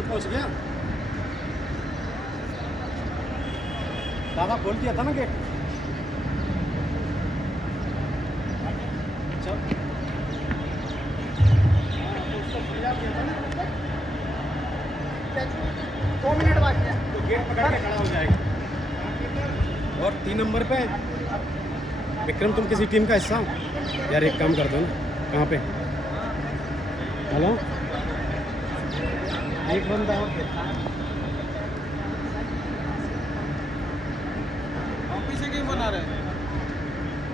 और पहुंच गया। दादा खोल दिया था ना गेट। अच्छा उसको खुला किया था ना, 2 मिनट बाकी है तो गेट पकड़ के खड़ा हो जाएगा। और 3 नंबर पे विक्रम, तुम किसी टीम का हिस्सा हो यार? एक काम कर दो ना। कहाँ पे? हेलो, एक बंदा और ऑफिस से क्यों बना रहे हैं?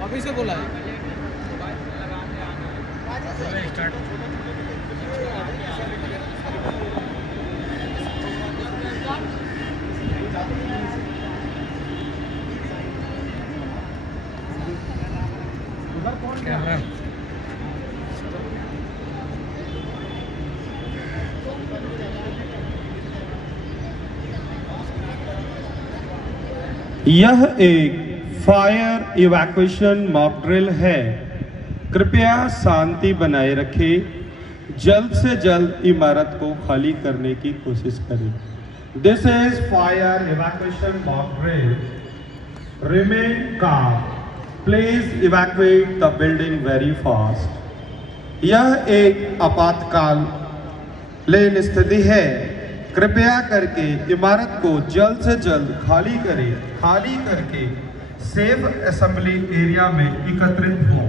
ऑफिस से बोला है कैमरा। यह एक फायर इवैक्यूएशन मॉक ड्रिल है। कृपया शांति बनाए रखें। जल्द से जल्द इमारत को खाली करने की कोशिश करें। This is fire evacuation mock drill. Remain काम। Please evacuate the building very fast. यह एक आपातकालीन स्थिति है। कृपया करके इमारत को जल्द से जल्द खाली करें। खाली करके सेफ असेंबली एरिया में एकत्रित हो।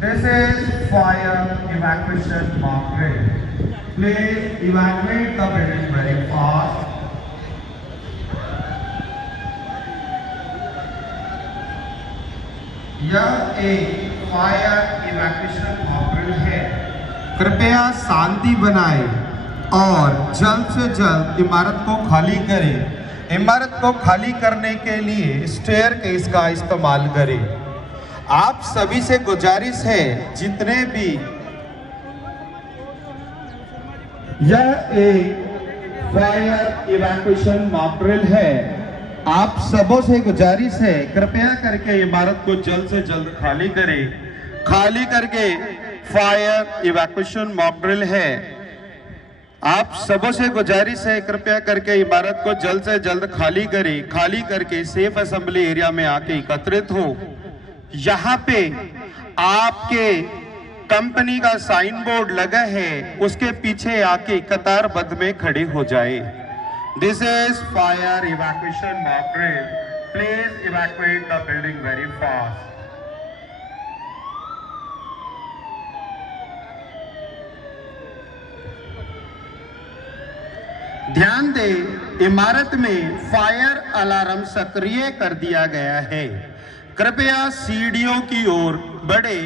This is fire evacuation mock drill. Please evacuate the building very fast. यह एक फायर इवैक्यूएशन मॉक ड्रिल है। कृपया शांति बनाएं और जल्द से जल्द इमारत को खाली करें। इमारत को खाली करने के लिए स्टेयरकेस का इस्तेमाल करें। आप सभी से गुजारिश है, जितने भी यह एक फायर इवैक्यूएशन मॉक ड्रिल है, आप सबों से गुजारिश है, कृपया करके इमारत को जल्द से जल्द खाली करें। खाली करके फायर इवैक्यूएशन मॉक ड्रिल है। आप सबों से गुजारिश है, कृपया करके इमारत को जल्द से जल्द खाली करें। खाली करके सेफ असेंबली एरिया में आके एकत्रित हो। यहाँ पे आपके कंपनी का साइन बोर्ड लगा है, उसके पीछे आके कतारबद्ध में खड़े हो जाए। This is fire evacuation mock drill. Please evacuate the building very fast. ध्यान दें, इमारत में फायर अलार्म सक्रिय कर दिया गया है। कृपया सीढ़ियों की ओर बढ़े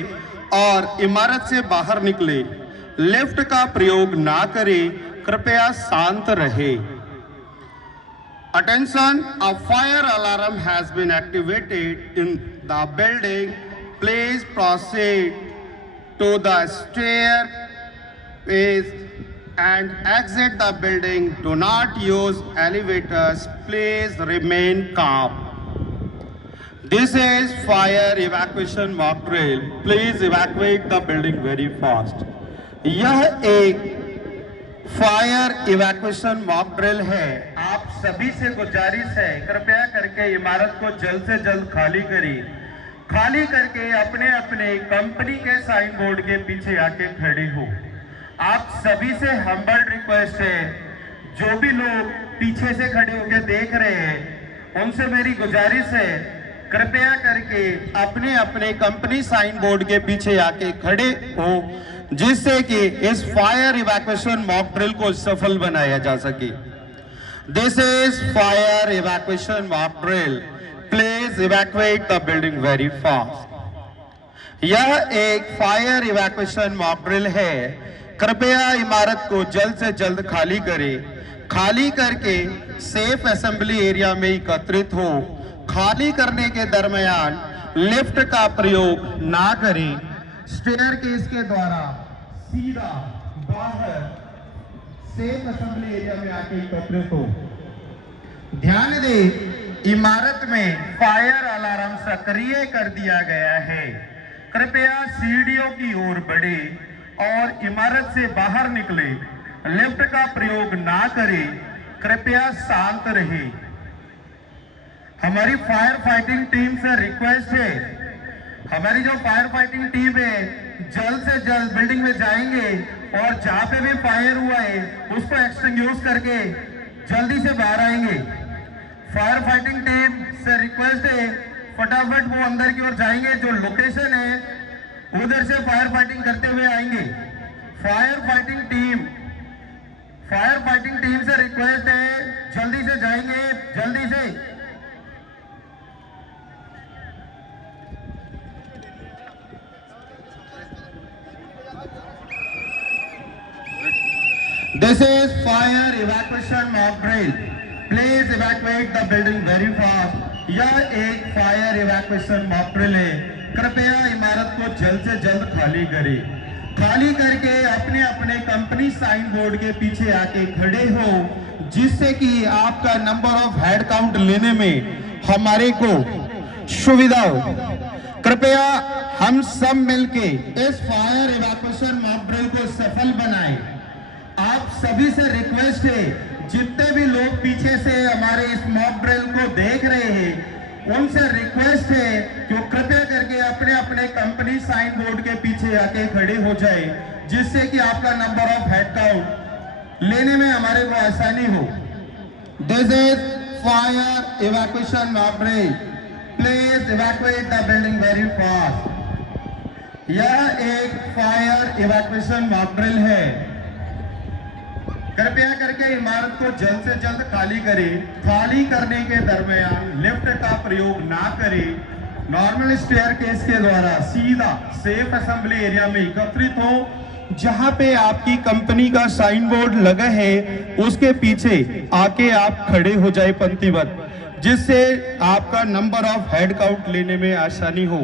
और इमारत से बाहर निकले। लिफ्ट का प्रयोग ना करें। कृपया शांत रहे। Attention, a fire alarm has been activated in the building. Please proceed to the stairways and exit the building. Do not use elevators. Please remain calm. This is fire evacuation mock drill. Please evacuate the building very fast. यह एक fire evacuation mock drill है। आप सभी से गुजारिश है, कृपया करके इमारत को जल्द से जल्द खाली करें। खाली करके अपने अपने कंपनी के साइन बोर्ड के पीछे आके खड़े हो। आप सभी से हम्बल रिक्वेस्ट है, जो भी लोग पीछे से खड़े होकर देख रहे हैं, उनसे मेरी गुजारिश है, कृपया करके अपने अपने कंपनी साइन बोर्ड के पीछे आके खड़े हो, जिससे कि इस फायर इवैक्यूएशन मॉक ड्रिल को सफल बनाया जा सके। This is fire evacuation mock drill. Please evacuate the building very fast. यह एक फायर इवैक्यूएशन मॉक ड्रिल है। कृपया इमारत को जल्द से जल्द खाली करें। खाली करके सेफ असेंबली एरिया में एकत्रित हो। खाली करने के दरमियान लिफ्ट का प्रयोग ना करें। स्टेयरकेस के द्वारा सीधा बाहर सेफ असेंबली एरिया में आके एकत्रित हो। ध्यान दें, इमारत में फायर अलार्म सक्रिय कर दिया गया है। कृपया सीढ़ियों की ओर बढ़े और इमारत से बाहर निकले। लिफ्ट का प्रयोग ना करें, कृपया शांत रहे। हमारी फायर फाइटिंग टीम से रिक्वेस्ट है, हमारी जो फायर फाइटिंग टीम है जल्द से जल्द बिल्डिंग में जाएंगे और जहां पे भी फायर हुआ है उसको एक्सटिंग्विश करके जल्दी से बाहर आएंगे। फायर फाइटिंग टीम से रिक्वेस्ट है फटाफट वो अंदर की ओर जाएंगे, जो लोकेशन है उधर से फायर फाइटिंग करते हुए आएंगे। फायर फाइटिंग टीम से रिक्वेस्ट है जल्दी से जाएंगे, जल्दी से। This is fire evacuation mock drill. Please evacuate the building very fast. यह एक फायर इवैक्यूएशन मॉक ड्रिल है। कृपया इमारत को जल्द से जल्द खाली करें। खाली करके अपने अपने कंपनी साइन बोर्ड के पीछे आके खड़े हो, जिससे कि आपका नंबर ऑफ हेड काउंट लेने में हमारे को सुविधा हो। कृपया हम सब मिलके इस फायर इवैक्यूएशन मॉक ड्रिल को सफल बनाएं। आप सभी से रिक्वेस्ट है, जितने भी लोग पीछे से हमारे इस मॉक ड्रिल को देख रहे हैं उनसे रिक्वेस्ट है कि वो कृपया करके अपने अपने कंपनी साइन बोर्ड के पीछे आके खड़े हो जाए, जिससे कि आपका नंबर ऑफ हेड काउंट लेने में हमारे को आसानी हो। This is fire evacuation mock drill. Please evacuate the building very fast. यह एक फायर इवैक्यूएशन मॉक ड्रिल है। कृपया करके इमारत को जल्द से जल्द खाली करें। खाली करने के दरमियान लिफ्ट का प्रयोग ना करें। नॉर्मल स्टेयरकेस के द्वारा सीधा सेफ असेंबली एरिया में एकत्रित हो, जहां पे आपकी कंपनी का साइन बोर्ड लगा है उसके पीछे आके आप खड़े हो जाए पंक्तिबद्ध, जिससे आपका नंबर ऑफ हेड काउंट लेने में आसानी हो।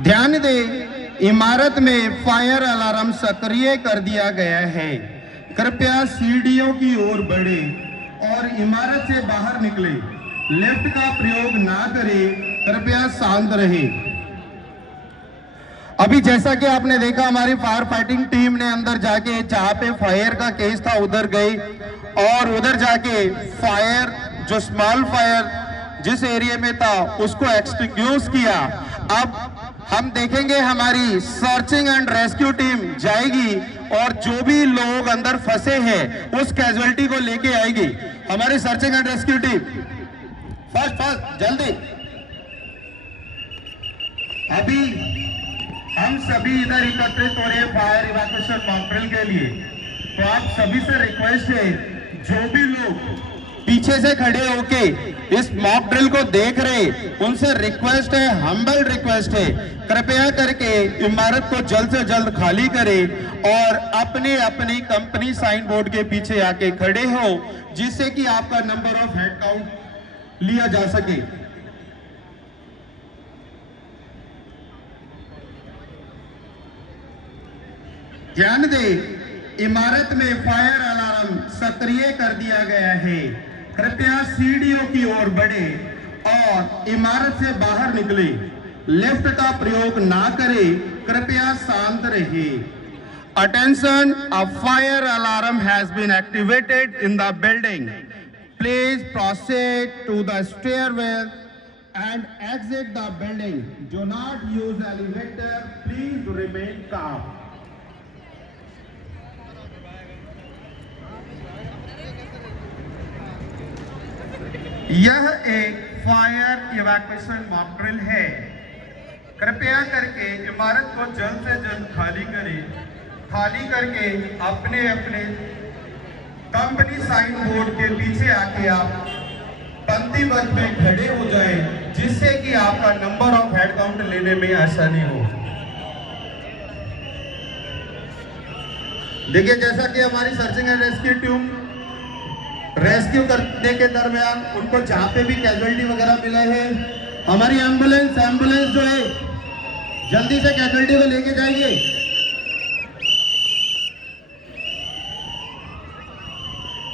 ध्यान दें, इमारत में फायर अलार्म सक्रिय कर दिया गया है। कृपया सीढ़ियों की ओर बढ़े और इमारत से बाहर निकले। लिफ्ट का प्रयोग ना करें, कृपया शांत रहे। अभी जैसा कि आपने देखा, हमारी फायर फाइटिंग टीम ने अंदर जाके जहां पे फायर का केस था उधर गई और उधर जाके फायर, जो स्मॉल फायर जिस एरिया में था उसको एक्सटिंग्विश किया। अब हम देखेंगे हमारी सर्चिंग एंड रेस्क्यू टीम जाएगी और जो भी लोग अंदर फंसे हैं उस कैजुअलिटी को लेके आएगी। हमारी searching and rescue team first जल्दी। अभी हम सभी इधर एकत्रित हो रहे हैं फायर इवैक्यूएशन मॉक ड्रिल के लिए, तो आप सभी से रिक्वेस्ट है, जो भी लोग पीछे से खड़े होके इस मॉक ड्रिल को देख रहे उनसे रिक्वेस्ट है, हम्बल रिक्वेस्ट है, कृपया करके इमारत को जल्द से जल्द खाली करें और अपने अपनी कंपनी साइन बोर्ड के पीछे आके खड़े हो, जिससे कि आपका नंबर ऑफ हेड काउंट लिया जा सके। ध्यान दें, इमारत में फायर अलार्म सक्रिय कर दिया गया है। कृपया सीढ़ियों की ओर बढ़े और इमारत से बाहर निकले। लिफ्ट का प्रयोग ना करें, कृपया शांत रहे। Attention, a fire alarm has been activated in the building. Please proceed to the stairwell and exit the building. Do not use elevator. Please remain calm. यह एक फायर इवैक्यूएशन मॉक ड्रिल है। कृपया करके इमारत को जल्द से जल्द खाली करें। खाली करके अपने अपने कंपनी साइन बोर्ड के पीछे आके आप पंक्तिबद्ध में खड़े हो जाएं, जिससे कि आपका नंबर ऑफ हेड काउंट लेने में आसानी हो। देखिए, जैसा कि हमारी searching and rescue team rescue करने के दरमियान उनको जहां पे भी कैजुअलिटी वगैरह मिले हैं, हमारी एम्बुलेंस जो है जल्दी से कैजुअलिटी को लेके जाएगी।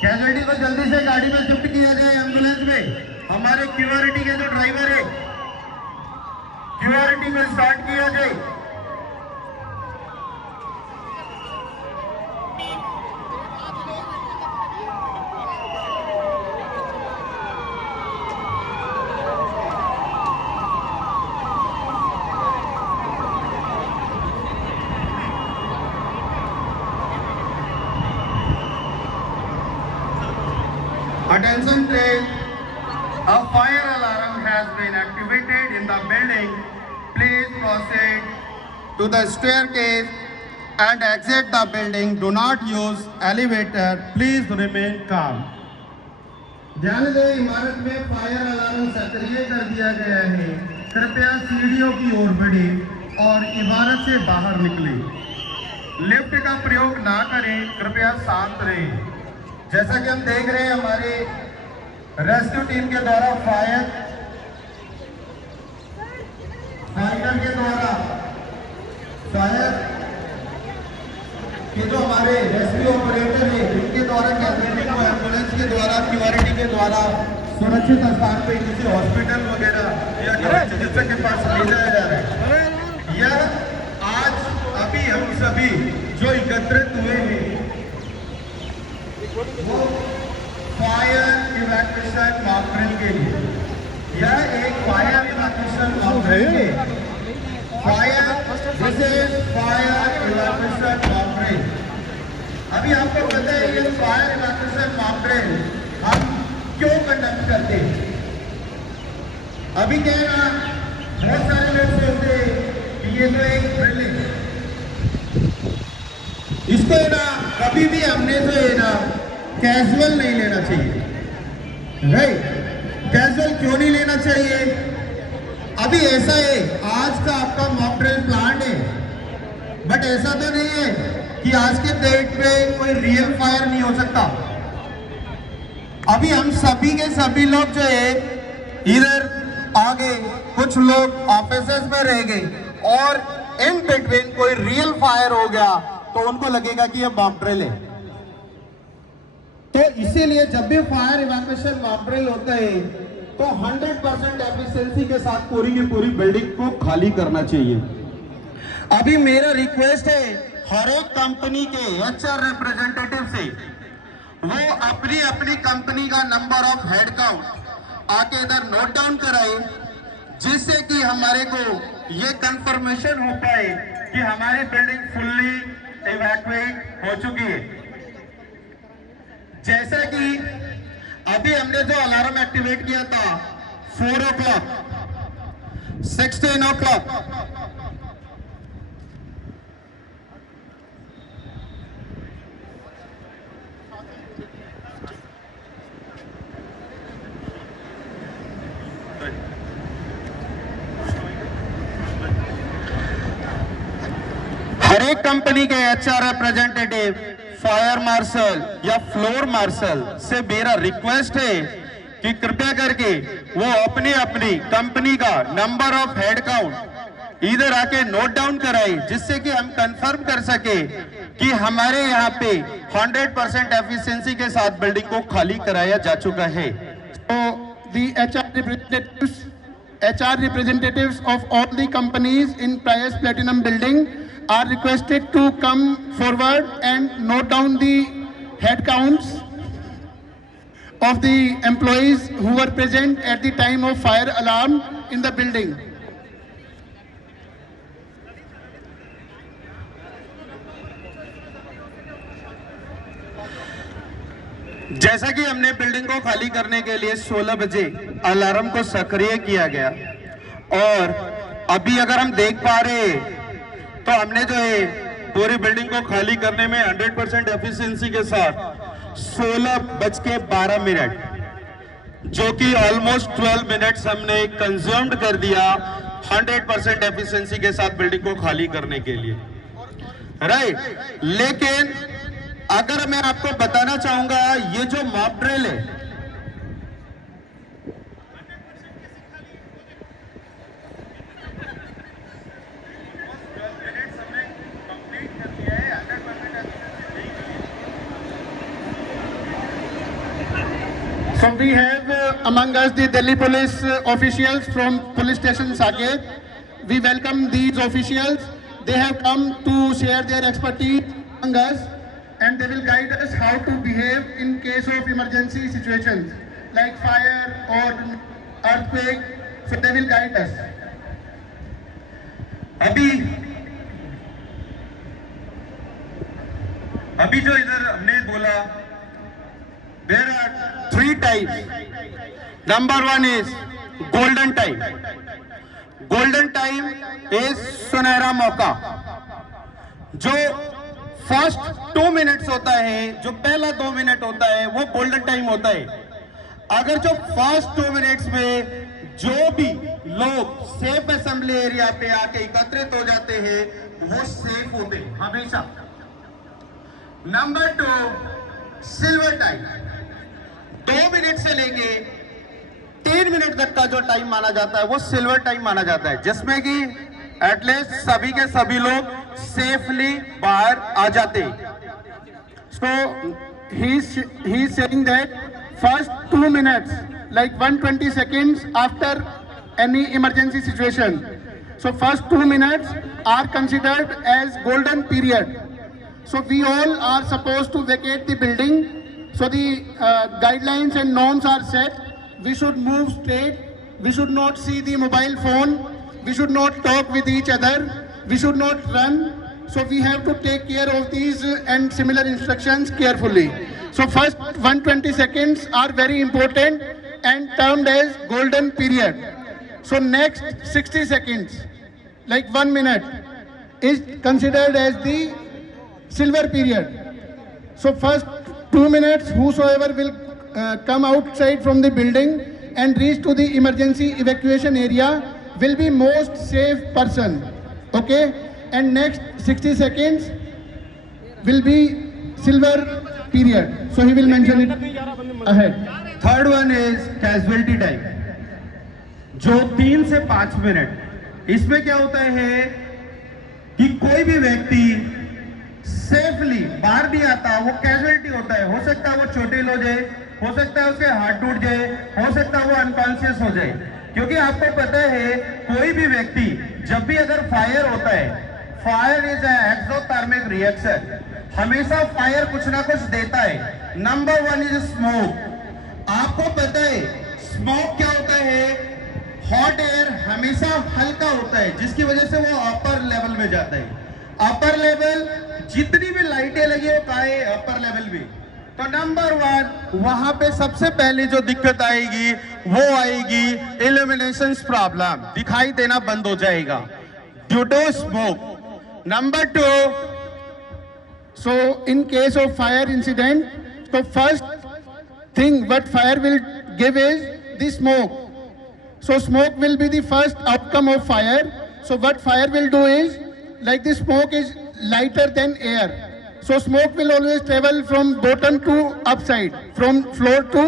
कैजुअलिटी को जल्दी से गाड़ी में शिफ्ट किया जाए एम्बुलेंस में। हमारे क्यूआरटी के जो ड्राइवर है, क्यूआरटी को स्टार्ट किया जाए। Attention please, a fire alarm has been activated in the building. Please proceed to the staircase and exit the building. Do not use elevator. Please remain calm. ध्यान दें, इमारत में फायर अलार्म सक्रिय कर दिया गया है। कृपया सीढ़ियों की ओर बढ़े और इमारत से बाहर निकले। लिफ्ट का प्रयोग ना करें, कृपया शांत रहें। जैसा कि हम देख रहे हैं, हमारे रेस्क्यू टीम के द्वारा फाइटर के द्वारा फायर के जो हमारे रेस्क्यू ऑपरेटर हैं, उनके द्वारा कैजुअलिटी को एम्बुलेंस के द्वारा क्यूआरटी के द्वारा सुरक्षित स्थान पे किसी हॉस्पिटल वगैरह या चिकित्सक के पास ले जाया जा रहा है। यह आज अभी हम सभी जो एकत्रित हुए हैं वो फायर इवैक्यूएशन मॉक ड्रिल के लिए, यह एक फायर इवैक्यूएशन मॉक ड्रिल है। This is fire evacuation mock drill. अभी आपको पता है ये फायर इवैक्यूएशन मॉक ड्रिल हम क्यों कंडक्ट करते हैं। अभी क्या है ना, बहुत सारे लोग सोचते हैं कि ये तो एक ड्रिल है, इसको है ना कभी भी हमने तो है ना कैजुअल नहीं लेना चाहिए। राइट, कैजुअल क्यों नहीं लेना चाहिए? अभी ऐसा है, आज का आपका मॉक ड्रिल प्लान है, बट ऐसा तो नहीं है कि आज के डेट पे कोई रियल फायर नहीं हो सकता। अभी हम सभी के सभी लोग जो है इधर आगे, कुछ लोग ऑफिसेस में रह गए और इन बिटवीन कोई रियल फायर हो गया तो उनको लगेगा कि ये मॉक ड्रिल है। तो इसीलिए जब भी फायर इवैक्यूएशन मॉक ड्रिल होता है तो 100% एफिशिएंसी के साथ पूरी की पूरी बिल्डिंग को खाली करना चाहिए। अभी मेरा रिक्वेस्ट है हर एक कंपनी के एचआर रिप्रेजेंटेटिव से, वो अपनी अपनी कंपनी का नंबर ऑफ हेड काउंट आके इधर नोट डाउन कराए, जिससे कि हमारे को ये कंफर्मेशन हो पाए कि हमारी बिल्डिंग फुल्ली इवैक्यूएट हो चुकी है। जैसा कि अभी हमने जो अलार्म एक्टिवेट किया था 4 o'clock, 16 o'clock, हर एक कंपनी के एचआर रिप्रेजेंटेटिव, फायर मार्शल या फ्लोर मार्शल से मेरा रिक्वेस्ट है कि कृपया करके वो अपनी अपनी कंपनी का नंबर ऑफ हेड काउंट इधर आके नोट डाउन कराए, जिससे कि हम कंफर्म कर सके कि हमारे यहाँ पे 100% एफिशिएंसी के साथ बिल्डिंग को खाली कराया जा चुका है। So the HR representatives of all the companies in Prius Platinum building are requested to come forward and note down the head counts of the employees who were present at the time of fire alarm in the building. जैसा कि हमने building को खाली करने के लिए 16 बजे alarm को सक्रिय किया गया, और अभी अगर हम देख पा रहे तो हमने जो है पूरी बिल्डिंग को खाली करने में 100% एफिशिएंसी के साथ 16:12, जो कि ऑलमोस्ट 12 मिनट्स हमने कंज्यूम्ड कर दिया 100% एफिशिएंसी के साथ बिल्डिंग को खाली करने के लिए। राइट, लेकिन अगर मैं आपको बताना चाहूंगा, ये जो मॉक ड्रिल है, So we have among us the Delhi police officials from police station Saket. we welcome these officials. They have come to share their expertise among us, and they will guide us how to behave in case of emergency situations like fire or earthquake. So they will guide us. अभी जो इधर हमने बोला, there are 3 types. Number 1 is golden time. Golden time is सुनहरा मौका. जो first 2 minutes होता है, जो पहला 2 मिनट होता है, वो गोल्डन टाइम होता है. अगर जो फर्स्ट 2 मिनट्स में जो भी लोग सेफ असेंबली एरिया पे आके एकत्रित हो जाते हैं, वो सेफ होते हैं हमेशा. Number 2 silver time. 2 मिनट से लेके 3 मिनट तक का जो टाइम माना जाता है, वो सिल्वर टाइम माना जाता है, जिसमें कि एटलीस्ट सभी के सभी लोग सेफली बाहर आ जाते हैं. So he is saying that first 2 minutes, like 120 seconds after any emergency situation. So first 2 minutes are considered as golden period. So we all are supposed to vacate the building. So the guidelines and norms are set. We should move straight. We should not see the mobile phone. We should not talk with each other. We should not run. So we have to take care of these and similar instructions carefully. So first 120 seconds are very important and termed as golden period. So next 60 seconds, like 1 minute, is considered as the silver period. So first 2 minutes, whosoever will come outside from the building and reach to the emergency evacuation area will be most safe person. Okay? And next 60 seconds will be silver period. So he will mention it ahead. Third one is casualty time, जो 3 से 5 minute. इसमें क्या होता है कि कोई भी व्यक्ति सेफली बाहर नहीं आता, वो कैजुअलिटी होता है. हो सकता है वो चोटिल हो जाए, हो सकता है उसके हाथ टूट जाए, हो सकता है वो अनकॉन्शियस हो जाए. क्योंकि आपको पता है कोई भी व्यक्ति जब भी अगर फायर होता है, फायर इज एक्सोथर्मिक रिएक्शन. हमेशा फायर कुछ ना कुछ देता है. Number 1 is smoke. आपको पता है स्मोक क्या होता है? हॉट एयर हमेशा हल्का होता है, जिसकी वजह से वो अपर लेवल में जाता है. अपर लेवल जितनी भी लाइटें लगी हो का है अपर लेवल भी. तो नंबर 1 वहां पे सबसे पहले जो दिक्कत आएगी वो आएगी इल्यूमिनेशन प्रॉब्लम. दिखाई देना बंद हो जाएगा due to smoke. Number 2, so in case of fire incident, so first thing what fire will give is the smoke. So smoke will be the first outcome of fire. So what fire will do is, like the smoke is lighter than air. So smoke will always travel from bottom to upside, from floor to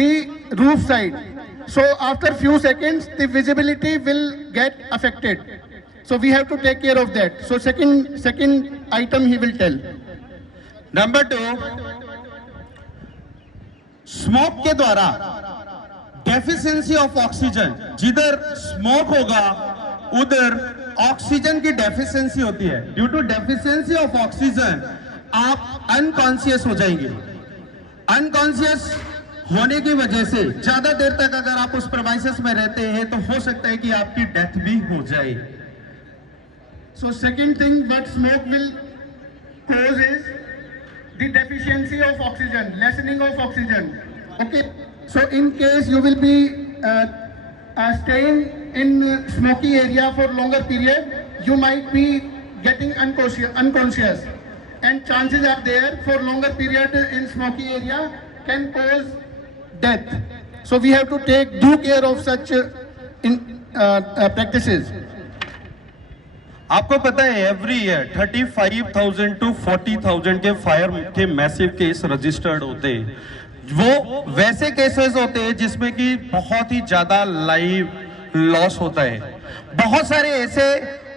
the roof side. So after few seconds, the visibility will get affected. So we have to take care of that. So second item he will tell. Number 2, smoke के द्वारा deficiency of oxygen. जिधर smoke होगा उधर oxygen की deficiency होती है. Due to deficiency of oxygen आप unconscious हो जाएंगे. अनकॉन्शियस होने की वजह से ज्यादा देर तक अगर आप उस प्रेमाइसेस में रहते हैं तो हो सकता है कि आपकी डेथ भी हो जाए. So second thing what smoke will cause is the deficiency of oxygen, lessening of oxygen. Okay. So in case you will be staying in smoky area for longer period, you might be getting unconscious, and chances are there for longer period in smoky area can cause death. So we have to take due care of such practices. आपको पता है every year 35,000 to 40,000 के fire के massive case registered होते हैं. वो वैसे cases होते हैं जिसमें कि बहुत ही ज्यादा लाइव लॉस होता है. बहुत सारे ऐसे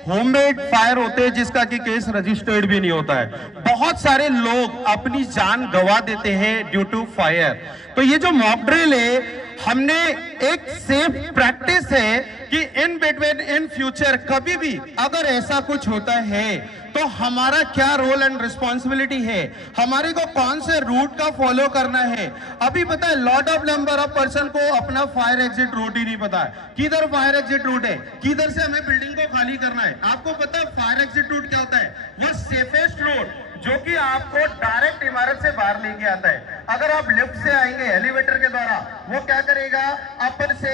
होममेड फायर होते हैं जिसका कि केस रजिस्टर्ड भी नहीं होता है. बहुत सारे लोग अपनी जान गंवा देते हैं ड्यू टू फायर. तो ये जो मॉक ड्रिल है हमने एक सेफ प्रैक्टिस है कि इन बिटवीन इन फ्यूचर कभी भी अगर ऐसा कुछ होता है तो हमारा क्या रोल एंड रिस्पॉन्सिबिलिटी है, हमारे को कौन से रूट का फॉलो करना है। अभी पता है lot of number of person को अपना फायर एग्जिट रूट ही नहीं पता है, किधर फायर एग्जिट रूट है, किधर से हमें बिल्डिंग को खाली करना है। आपको पता है फायर एग्जिट रूट क्या होता है? वो सेफेस्ट रूट जो कि आपको डायरेक्ट इमारत से बाहर लेके आता है। अगर आप लिफ्ट से आएंगे एलिवेटर के द्वारा, वो क्या करेगा, अपर से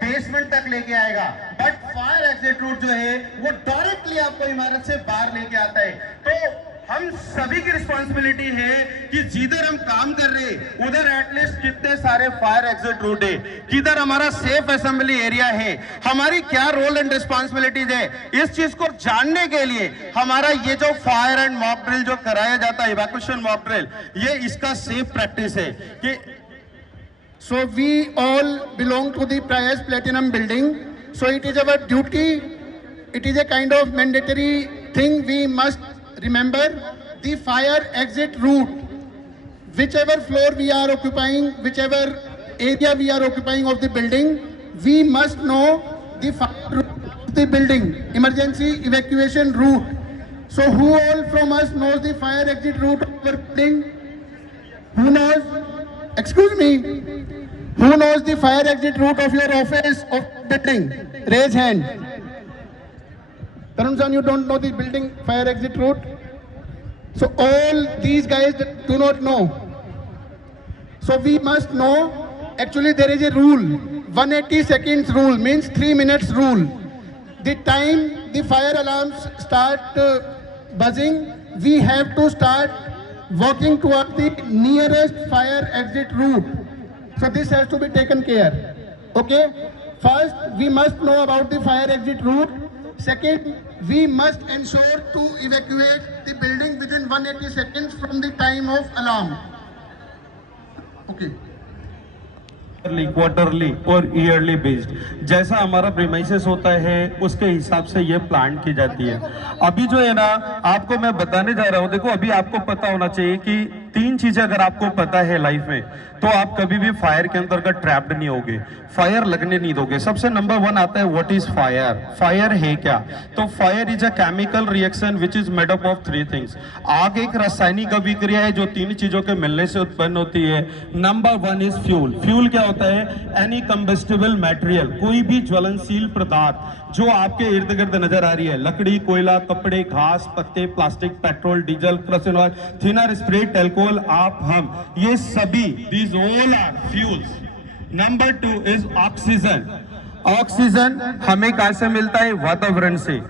बेसमेंट तक लेके आएगा, बट फायर एग्जिट रूट जो है वो डायरेक्टली आपको इमारत से बाहर लेके आता है। तो हम सभी की रिस्पॉन्सिबिलिटी है कि जिधर हम काम कर रहे हैं उधर एटलीस्ट कितने सारे फायर एग्जिट रूट है, किधर हमारा सेफ असेंबली एरिया है, हमारी क्या रोल एंड रिस्पॉन्सिबिलिटीज है। इस चीज को जानने के लिए हमारा ये जो फायर एंड मॉक ड्रिल जो कराया जाता है, इवैक्यूएशन मॉक ड्रिल, ये इसका सेफ प्रैक्टिस है कि So we all belong to the Prius Platinum building. So it is our duty, it is a kind of mandatory thing we must remember. The fire exit route, whichever floor we are occupying, whichever area we are occupying of the building, we must know the fire route of the building, emergency evacuation route. So who all from us knows the fire exit route of our building? Who knows? Excuse me. Who knows the fire exit route of your office of building? Raise hand. Tarun San, you don't know the building fire exit route? So all these guys do not know. So we must know. Actually, there is a rule. 180 seconds rule means 3 minutes rule. The time the fire alarms start buzzing, we have to start walking towards the nearest fire exit route. So this has to be taken care. Okay? First, we must know about the fire exit route. Second, we must ensure to evacuate the building within 180 seconds from the time of alarm. Okay. Quarterly और yearly based, जैसा हमारा premises होता है उसके हिसाब से ये plan की जाती है। अभी जो है ना, आपको मैं बताने जा रहा हूँ, देखो अभी आपको पता होना चाहिए कि 3 चीजें अगर आपको पता है लाइफ में तो आप कभी भी फायर के अंतर्गत ट्रैप्ड नहीं होगे, फायर लगने नहीं दोगे। सबसे नंबर 1 आता है व्हाट इज फायर। फायर है क्या? तो fire is a chemical reaction which is made up of 3 things. आग एक रासायनिक अभिक्रिया है जो 3 चीजों के मिलने से उत्पन्न होती है। Number 1 is fuel. फ्यूल क्या होता है? एनी कंबस्टिबल मटेरियल, कोई भी ज्वलनशील पदार्थ जो आपके इर्द गिर्द नजर आ रही है, लकड़ी, कोयला, कपड़े, घास, पत्ते, plastic, petrol, diesel, kerosene oil, thinner, spirit, alcohol, आप, हम, ये सभी these all are fuels. Number 2 is oxygen. Oxygen हमें कहां से मिलता है? वातावरण से।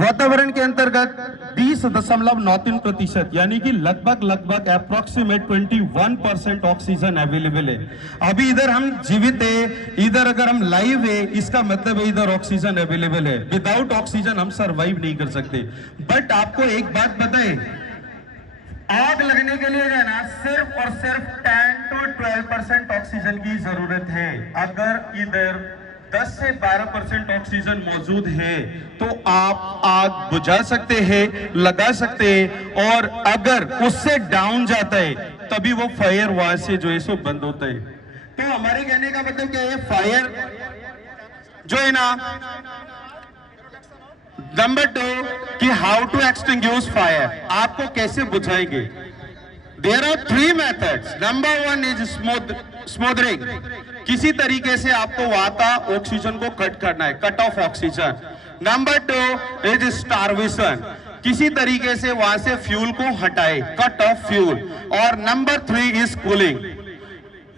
वातावरण के अंतर्गत 20.93% यानी कि लगभग अप्रोक्सीमेट 21% ऑक्सीजन अवेलेबल है। अभी इधर हम जीवित है, इधर अगर हम लाइव है, इसका मतलब है इधर ऑक्सीजन अवेलेबल है। विदाउट ऑक्सीजन हम सरवाइव नहीं कर सकते। बट आपको एक बात बताएं, आग लगने के लिए ना सिर्फ और सिर्फ 10 to 12% ऑक्सीजन की जरूरत है। अगर इधर 10 से 12% ऑक्सीजन मौजूद है तो आप आग बुझा सकते हैं, लगा सकते हैं, और अगर उससे डाउन जाता है तभी वो फायर वहां से जो है सो बंद होता है। तो हमारे कहने का मतलब क्या है? फायर जो है ना, नंबर 2 कि हाउ टू एक्सटिंग्विश फायर, आपको कैसे बुझाएंगे। There are 3 methods. Number 1 is smothering, किसी तरीके से आपको वहां का ऑक्सीजन को कट करना है, cut off oxygen. Number 2 is starvation, किसी तरीके से वहां से फ्यूल को हटाए, कट ऑफ फ्यूल। और नंबर 3 इज कूलिंग,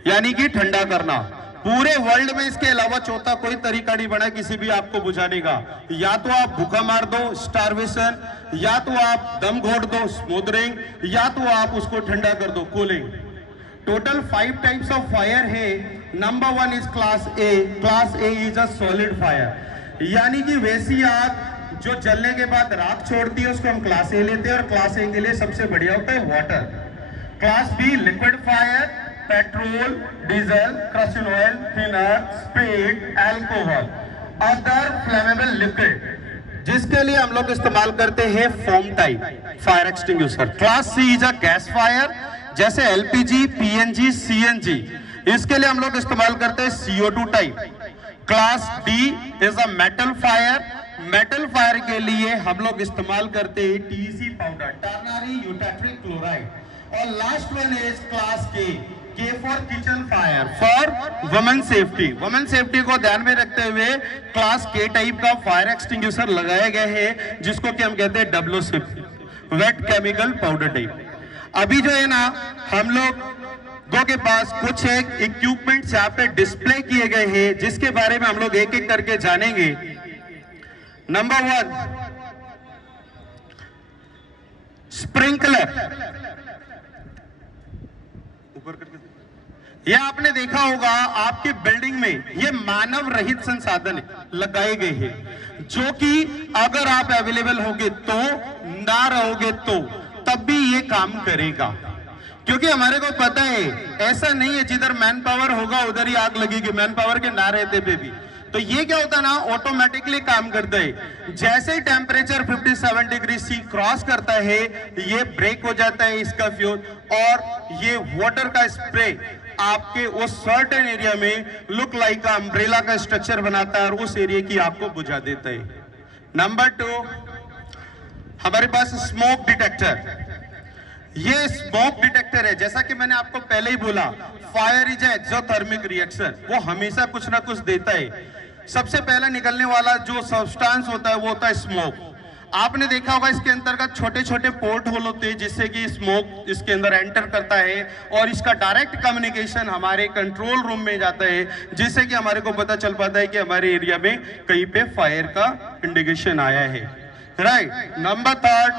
यानी कि ठंडा करना। पूरे वर्ल्ड में इसके अलावा चौथा कोई तरीका नहीं बना किसी भी आपको बुझाने का। या तो आप भूखा मार दो, स्टारवेशन, या तो आप दम घोट दो, स्मोदरिंग, या तो आप उसको ठंडा कर दो, cooling. Total 5 types of fire है। Number 1 is class A. Class A is a solid fire, यानी कि वैसी आग जो जलने के बाद राख छोड़ती है उसको हम क्लास ए लेते हैं, और क्लास ए के लिए सबसे बढ़िया होता है water. Class B liquid fire, petrol, diesel, kerosene oil, thinner, spirit, alcohol, other flammable liquid, जिसके लिए हम लोग इस्तेमाल करते हैं foam type fire extinguisher. Class C is a gas fire, जैसे एलपीजी, पीएनजी, सीएनजी, इसके लिए हम लोग इस्तेमाल करते हैं CO2 type. Class D is a metal fire. Metal fire के लिए हम लोग इस्तेमाल करते हैं TEC powder, ternary eutectic chloride. और लास्ट वन इज क्लास के for kitchen fire for women safety. Women safety को ध्यान में रखते हुए क्लास के टाइप का फायर एक्सटिंग्विशर लगाए गए हैं, जिसको कि हम कहते हैं WCP, wait chemical powder type. अभी जो है ना हम लोग के पास कुछ एक इक्विपमेंट्स यहाँ पे डिस्प्ले किए गए हैं, जिसके बारे में हम लोग एक एक करके जानेंगे। Number 1, sprinkler. यह आपने देखा होगा आपकी बिल्डिंग में ये मानव रहित संसाधन लगाए गए हैं, जो कि अगर आप अवेलेबल होगे तो, ना रहोगे तो, तब भी ये काम करेगा। क्योंकि हमारे को पता है ऐसा नहीं है जिधर मैन पावर होगा उधर ही आग लगेगी, मैन पावर के ना रहते पे भी। तो ये क्या होता है ना, ऑटोमेटिकली काम करता है। जैसे ही टेम्परेचर 57 डिग्री C क्रॉस करता है, ये ब्रेक हो जाता है इसका फ्यूज, और ये वाटर का स्प्रे आपके उस सर्टेन एरिया में लुक लाइक अम्ब्रेला का स्ट्रक्चर बनाता है और उस एरिया की आपको बुझा देता है। नंबर 2, हमारे पास स्मोक डिटेक्टर। ये स्मोक डिटेक्टर है, जैसा कि मैंने आपको पहले ही बोला, फायर इज एक्सोथर्मिक रिएक्शन, वो हमेशा कुछ ना कुछ देता है। सबसे पहले निकलने वाला जो सब्सटेंस होता है वो होता है स्मोक। आपने देखा होगा इसके अंतर्गत छोटे छोटे पोर्ट होल होते हैं, जिससे कि स्मोक इसके अंदर एंटर करता है और इसका डायरेक्ट कम्युनिकेशन हमारे कंट्रोल रूम में जाता है, जिससे कि हमारे को पता चल पाता है कि हमारे एरिया में कहीं पे फायर का इंडिकेशन आया है। राइट। Number 3,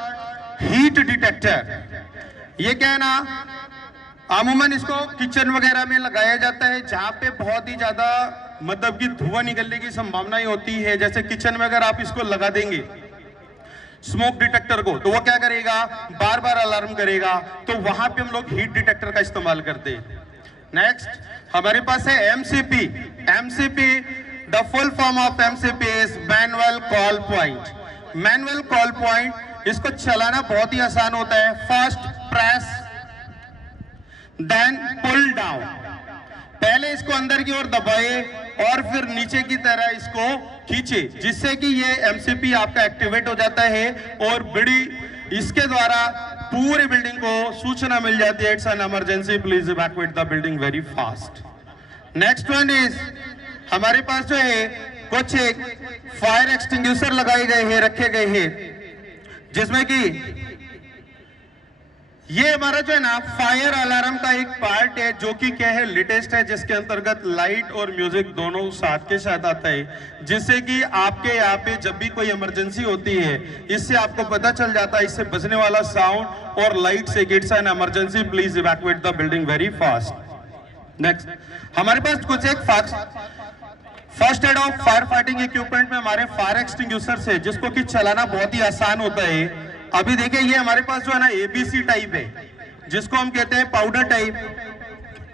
heat detector. ये क्या है ना, अमूमन इसको किचन वगैरह में लगाया जाता है, जहां पे बहुत ही ज्यादा मतलब कि धुआं निकलने की संभावना होती है। जैसे किचन में अगर आप इसको लगा देंगे स्मोक डिटेक्टर को, तो वो क्या करेगा, बार बार अलार्म करेगा। तो वहां पे हम लोग हीट डिटेक्टर का इस्तेमाल करते हैं। नेक्स्ट हमारे पास है MCP। MCP, the full form of MCP is manual call point. Manual call point, इसको चलाना बहुत ही आसान होता है। First press, then pull down. पहले इसको अंदर की ओर दबाए और फिर नीचे की तरह इसको खींचे, जिससे कि ये MCP आपका एक्टिवेट हो जाता है और बड़ी इसके द्वारा पूरे बिल्डिंग को सूचना मिल जाती है, it's an emergency, please evacuate the building very fast. Next one is, हमारे पास जो है कुछ एक फायर एक्सटिंग्विशर लगाए गए हैं, रखे गए हैं, जिसमें कि ये हमारा जो है ना फायर अलार्म का एक पार्ट है, जो कि क्या है, लेटेस्ट है, जिसके अंतर्गत लाइट और म्यूजिक दोनों साथ के साथ आता है, जिससे कि आपके यहाँ पे जब भी कोई इमरजेंसी होती है, इससे आपको पता चल जाता है, इससे बजने वाला साउंड और लाइट से, it's an emergency, please evacuate the building very fast. Next हमारे पास कुछ एक first aid of fire fighting equipment में हमारे फायर एक्सटिंग्विशर है, जिसको कि चलाना बहुत ही आसान होता है। अभी देखिए ये हमारे पास जो है ना ABC टाइप है, जिसको हम कहते हैं पाउडर टाइप।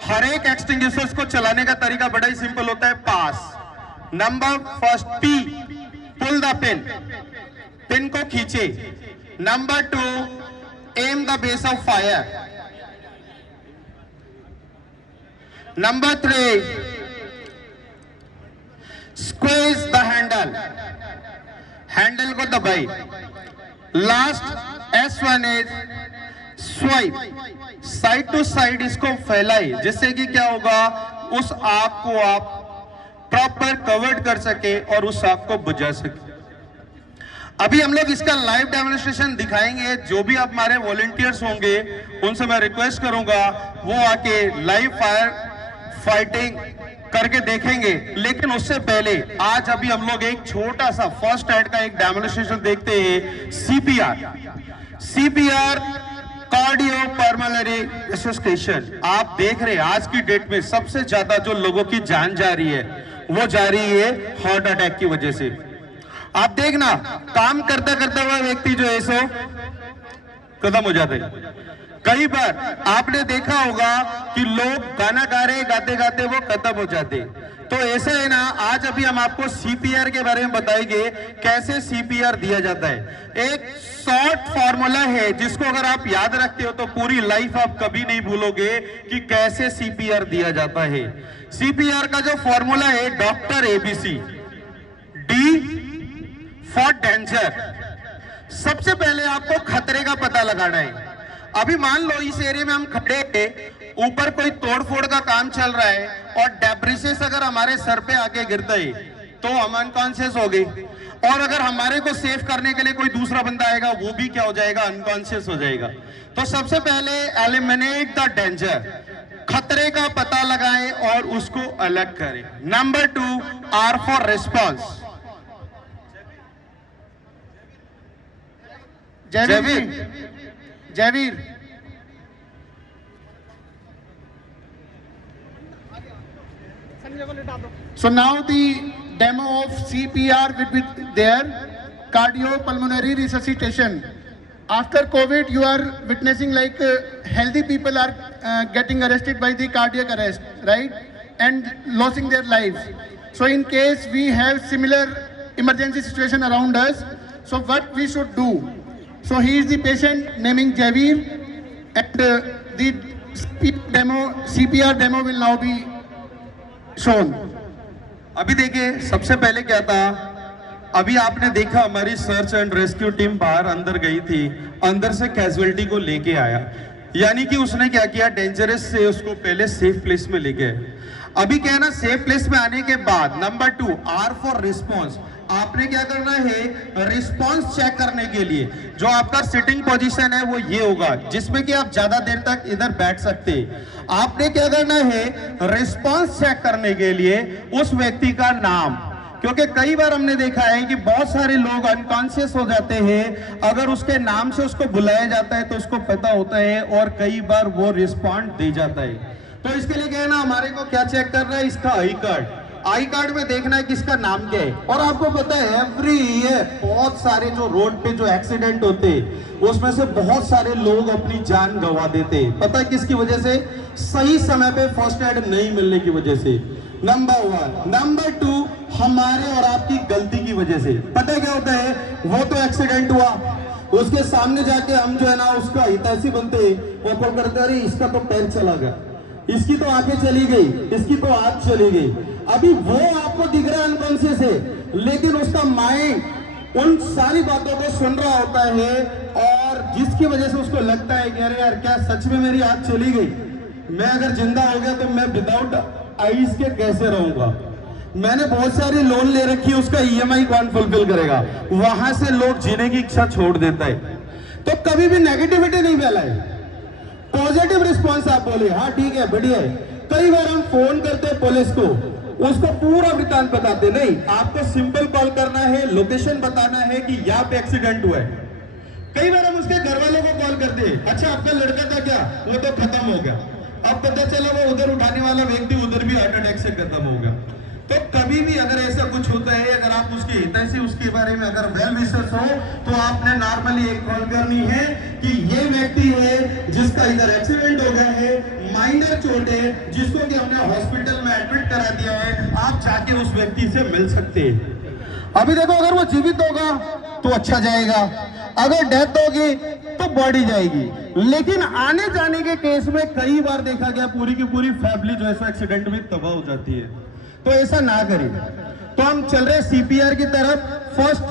हर एक एक्सटिंग्विशर्स को चलाने का तरीका बड़ा ही सिंपल होता है। PASS, number first P, pull the pin, pin को खींचे। Number 2, aim the base of fire. Number 3, squeeze the handle, handle को दबाई। Last S1 is swipe, side to side इसको फैलाए, जिससे कि क्या होगा, उस आग को आप प्रॉपर कवर्ड कर सके और उस आग को बुझा सके। अभी हम लोग इसका लाइव डेमोन्स्ट्रेशन दिखाएंगे। जो भी आप हमारे वॉलंटियर्स होंगे उनसे मैं रिक्वेस्ट करूंगा वो आके लाइव फायर फाइटिंग करके देखेंगे। लेकिन उससे पहले आज अभी हम लोग एक छोटा सा फर्स्ट एड का एक डेमोन्स्ट्रेशन देखते हैं। CPR cardio pulmonary resuscitation. आप देख रहे हैं आज की डेट में सबसे ज्यादा जो लोगों की जान जा रही है वो जा रही है हार्ट अटैक की वजह से। आप देखना काम करता करता हुआ व्यक्ति जो है सो खत्म हो जाता है। कई बार आपने देखा होगा कि लोग गाना गा रहे गाते गाते वो खत्म हो जाते। तो ऐसा है ना, आज अभी हम आपको सीपीआर के बारे में बताएंगे कैसे सीपीआर दिया जाता है। एक शॉर्ट फॉर्मूला है जिसको अगर आप याद रखते हो तो पूरी लाइफ आप कभी नहीं भूलोगे कि कैसे सीपीआर दिया जाता है। सीपीआर का जो फॉर्मूला है, doctor ABC, D for danger. सबसे पहले आपको खतरे का पता लगाना है। अभी मान लो इस एरिया में हम खड़े हैं, ऊपर कोई तोड़फोड़ का काम चल रहा है और डेब्रिसेस अगर हमारे सर पे आके गिरता है तो हम अनकॉन्शियस हो गए, और अगर हमारे को सेव करने के लिए कोई दूसरा बंदा आएगा वो भी क्या हो जाएगा, अनकॉन्शियस हो जाएगा। तो सबसे पहले एलिमिनेट द डेंजर, खतरे का पता लगाएं और उसको अलग करें। Number 2, R for response. Javir. So now the demo of CPR will be there, cardiopulmonary resuscitation. After COVID, you are witnessing like healthy people are getting arrested by the cardiac arrest, right? And losing their lives. So in case we have similar emergency situation around us, so what we should do? So he is the patient naming Javir, and the CPR demo will now be shown. अभी देखिए, सबसे पहले क्या था, अभी आपने देखा हमारी सर्च एंड रेस्क्यू टीम बाहर अंदर गई थी, अंदर से कैजुअलिटी को लेके आया, यानी कि उसने क्या किया, डेंजरस से उसको पहले सेफ प्लेस में ले गए। अभी क्या है ना, सेफ प्लेस में आने के बाद नंबर 2, आर फॉर रिस्पॉन्स। आपने क्या करना है, रिस्पॉन्स चेक करने के लिए जो आपका सिटिंग पोजीशन है वो ये होगा, जिसमें कि आप ज्यादा देर तक इधर बैठ सकते हैं। आपने क्या करना है, रिस्पॉन्स चेक करने के लिए उस व्यक्ति का नाम, क्योंकि कई बार हमने देखा है कि बहुत सारे लोग अनकॉन्शियस हो जाते हैं, अगर उसके नाम से उसको बुलाया जाता है तो उसको पता होता है और कई बार वो रिस्पॉन्ड दे जाता है। तो इसके लिए क्या है ना, हमारे को क्या चेक करना है, इसका आई कार्ड। आई कार्ड में देखना है किसका नाम क्या है। और आपको पता है एवरी ईयर बहुत सारे जो रोड पे जो एक्सीडेंट होते हैं उसमें से बहुत सारे लोग अपनी जान गंवा देते हैं। पता है किसकी वजह से, सही समय पे फर्स्ट एड नहीं मिलने की वजह से, नंबर 1। नंबर 2, हमारे और आपकी गलती की वजह से। पता है क्या होता है, वो तो एक्सीडेंट हुआ, उसके सामने जाके हम जो है ना उसका हितैषी बनते, वो कॉल करते, अरे इसका तो पैर चला गया, इसकी तो आंखें चली गई, इसकी तो आंख चली गई। अभी वो आपको दिख रहा है अनकॉन्शियस है, लेकिन उसका माइंड उन सारी बातों को सुन रहा होता है, और जिसकी वजह से उसको लगता है कि अरे यार क्या सच में मेरी आंख चली गई, मैं अगर जिंदा हो गया तो मैं विदाउट आईज के कैसे रहूंगा, मैंने बहुत सारी लोन ले रखी है, उसका ईएमआई कौन फुलफिल करेगा। वहां से लोग जीने की इच्छा छोड़ देता है। तो कभी भी नेगेटिविटी नहीं फैलाए, पॉजिटिव रिस्पॉन्स आप बोले, हाँ ठीक है बढ़िया है। कई बार हम फोन करते हैं पुलिस को, उसको पूरा वृत्तांत बताते नहीं, आपको सिंपल कॉल करना है, लोकेशन बताना है कि यहाँ पे एक्सीडेंट हुआ है। कई बार हम उसके घर वालों को कॉल करते हैं, अच्छा आपका लड़का था क्या, वो तो खत्म हो गया, अब पता चला वो उधर उठाने वाला व्यक्ति उधर भी हार्ट अटैक से खत्म हो गया। तो कभी भी अगर ऐसा कुछ होता है, अगर आप उसके हितैषी उसके बारे में अगर वेल विशर्स हो, तो आपने नॉर्मली एक कॉल करनी है कि ये व्यक्ति है जिसका इधर एक्सीडेंट हो गया है, माइनर चोट है, जिसको कि हमने हॉस्पिटल में एडमिट करा दिया है, आप जाके उस व्यक्ति से मिल सकते हैं। अभी देखो, अगर वो जीवित होगा तो अच्छा जाएगा, अगर डेथ होगी तो बॉडी जाएगी। लेकिन आने जाने के केस में कई बार देखा गया पूरी की पूरी फैमिली जो है एक्सीडेंट में तबाह हो जाती है। तो ऐसा ना करें। तो हम चल रहे सीपीआर की तरफ। फर्स्ट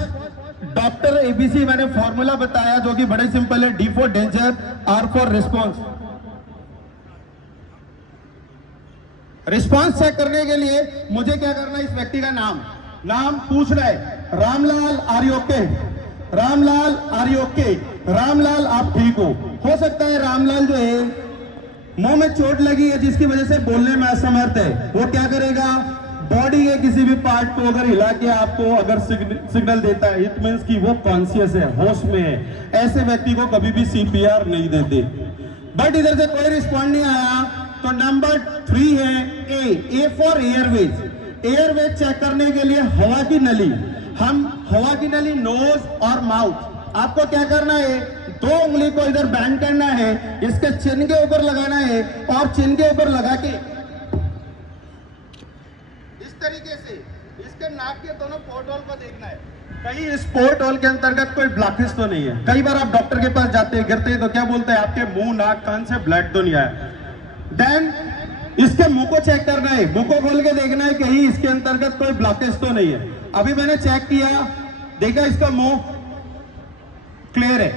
डॉक्टर एबीसी मैंने फॉर्मूला बताया जो कि बड़े सिंपल है, D for danger, R for response. Response check करने के लिए मुझे क्या करना है, इस व्यक्ति का नाम पूछना है, Ramlal are you okay, Ramlal are you okay, Ramlal आप ठीक हो सकता है रामलाल जो है मुंह में चोट लगी है जिसकी वजह से बोलने में असमर्थ है, वो क्या करेगा, बॉडी के किसी भी पार्ट को अगर हिला के आपको अगर सिग्नल देता है, इट मींस कि वो कॉन्शियस है, होश में है। ऐसे व्यक्ति को कभी भी सीपीआर नहीं देते। बट इधर से कोई रिस्पॉन्ड नहीं आया तो नंबर 3 है A for airways. Airways check करने के लिए हवा की नली, हम हवा की नली नोज और माउथ आपको क्या करना है, 2 उंगली को इधर बैंड करना है, इसके चिन के ऊपर लगाना है और चिन के ऊपर लगा के इस तरीके से इसके नाक के दोनों पोर्ट होल को देखना है, कहीं इस पोर्ट होल के अंतर्गत कोई ब्लॉकेज तो नहीं है। कई बार आप डॉक्टर के पास जाते हैं, गिरते हैं तो क्या बोलते हैं, आपके मुंह नाक कान से ब्लड तो नहीं आया। देन इसके मुंह को चेक करना है, मुंह को खोल के देखना है कहीं इसके अंतर्गत कोई ब्लॉकेज तो नहीं है। अभी मैंने चेक किया, देखा इसका मुंह क्लियर है।